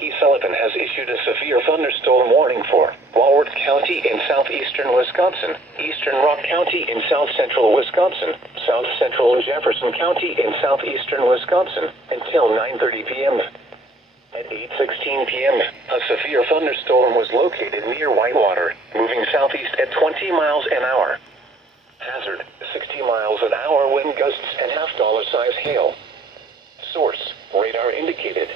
Jackie Sullivan has issued a severe thunderstorm warning for Walworth County in southeastern Wisconsin, eastern Rock County in south-central Wisconsin, south-central Jefferson County in southeastern Wisconsin, until 9:30 p.m. At 8:16 p.m., a severe thunderstorm was located near Whitewater, moving southeast at 20 miles an hour. Hazard, 60 miles an hour wind gusts and $half size hail. Source, radar indicated.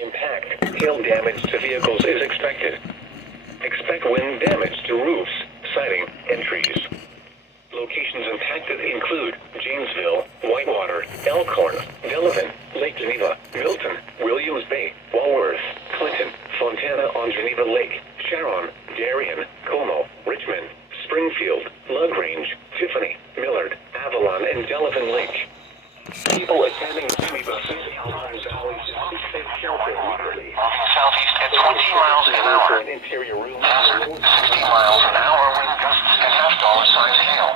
Impact, hail damage to vehicles is expected. Expect wind damage to roofs, siding, and trees. Locations impacted include Janesville, Whitewater, Elkhorn, Delavan, Lake Geneva, Milton, Williams Bay, Walworth, Clinton, Fontana on Geneva Lake, Sharon, Darien, Como, Richmond, Springfield, LaGrange, Tiffany, Millard, Avalon, and Delavan Lake. People attending Geneva Alpine Valley safe shelter moderately. Moving southeast at 20 miles an hour. An interior room. Hazard, 60 miles an hour wind gusts and $half size hail.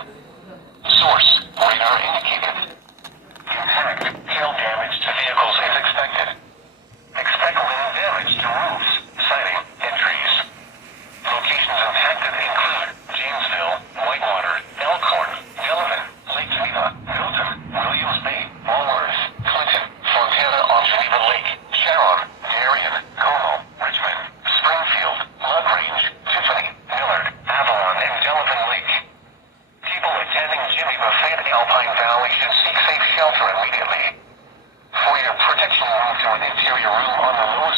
Source, radar indicated. Impact, hail damage to vehicles is expected. Expect wind damage to roofs, siding, and trees. Locations impacted include Janesville, Whitewater, Elkhorn, Delavan, Lake Geneva, Milton, Williams Bay, Walworth, Clinton, Fontana on Geneva Lake, Sharon, Darien, Como, Richmond, Springfield, LaGrange, Tiffany, Millard, Avalon, and Delavan Lake. People attending Jimmy Buffet Alpine Valley should seek safe shelter immediately. For your protection, move to an interior room on the lowest